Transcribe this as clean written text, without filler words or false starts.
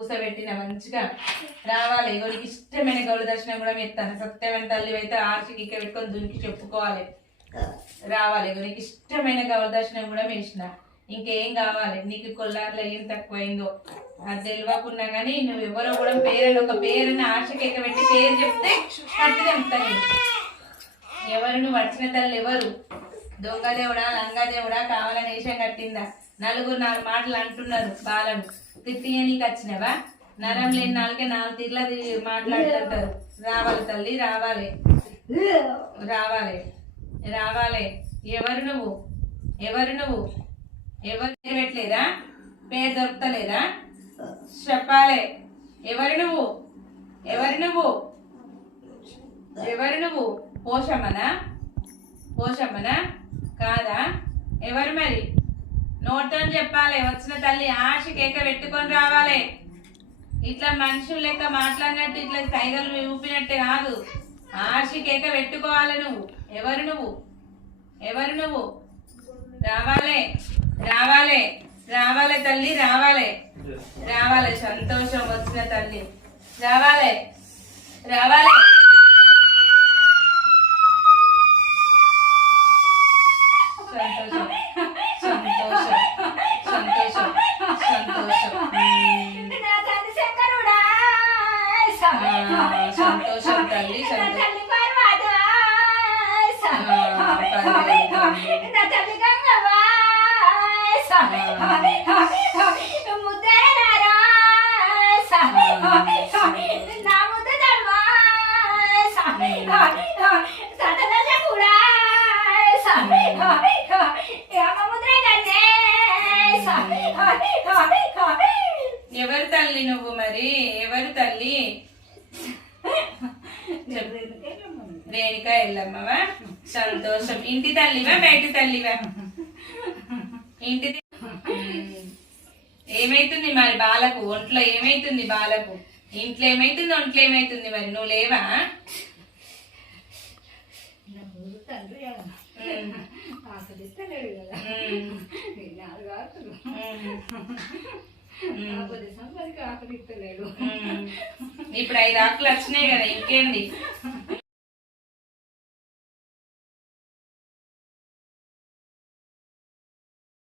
కూసబెట్టిన మంచిగా రావాలి. నీకు ఇష్టమైన గౌడ దర్శనం కూడా పెడతాను. సత్యమైన తల్లి అయితే ఆర్చికి ఇక్క పెట్టుకొని దునికి చెప్పుకోవాలి. రావాలి. నీకు ఇష్టమైన గౌడ దర్శనం కూడా వేసిన. ఇంకేం కావాలి నీకు? కొల్లార్లో ఏం తక్కువైందో అది తెలియకున్నా కానీ నువ్వు ఎవరో కూడా పేరు ఒక పేరుని ఆర్చికి ఎక్క పెట్టి పేరు చెప్తే కట్టి తెంపుతాను. ఎవరు నువ్వు వచ్చిన తల్లి ఎవరు? దొంగదేవుడా లంగాదేవుడా కావాలని వేషం కట్టిందా? నలుగురు 4 మాటలు అంటున్నారు. బాలను తిట్టిగా నీకు వచ్చినవా? నరం లేని నాలుగే 4 తీర్లా మాట్లాడుతుంటారు. రావాలి తల్లి రావాలి రావాలి రావాలి. ఎవరు నువ్వు? ఎవరు నువ్వు? ఎవరు పేరు పెట్టలేదా? పేరు దొరుకుతలేదా? చెప్పాలి. ఎవరు నువ్వు? ఎవరు నువ్వు? ఎవరు నువ్వు? పోషమ్మనా? పోషమ్మనా కాదా? ఎవరు మరి? నోటితో చెప్పాలి. వచ్చిన తల్లి ఆశ కేక పెట్టుకొని రావాలి. ఇట్లా మనుషులు లెక్క మాట్లాడినట్టు ఇట్లా సైగలు ఊపినట్టే కాదు. ఆశ కేక పెట్టుకోవాలి. నువ్వు ఎవరు? నువ్వు ఎవరు? నువ్వు రావాలి రావాలి రావాలి తల్లి రావాలి రావాలి. సంతోషం వచ్చిన తల్లి రావాలి రావాలి. సంతోషం సంతోషం సంతోషం సంతోషం సంతోషం తల్లి ఎవరు తల్లి నువ్వు? మరి ఎవరు తల్లి? రేణుకా ఎల్లమ్మవా? సంతోషం. ఇంటి తల్లివా బయటి తల్లివా? ఇంటి. ఏమైతుంది మరి బాలకు? ఒంట్లో ఏమైతుంది బాలకు? ఇంట్లో ఏమైతుంది ఒంట్లో ఏమైతుంది? మరి నువ్వు లేవా? ఇప్పుడు 5 ఆకులు వచ్చినాయి కదా, ఇంకేంది?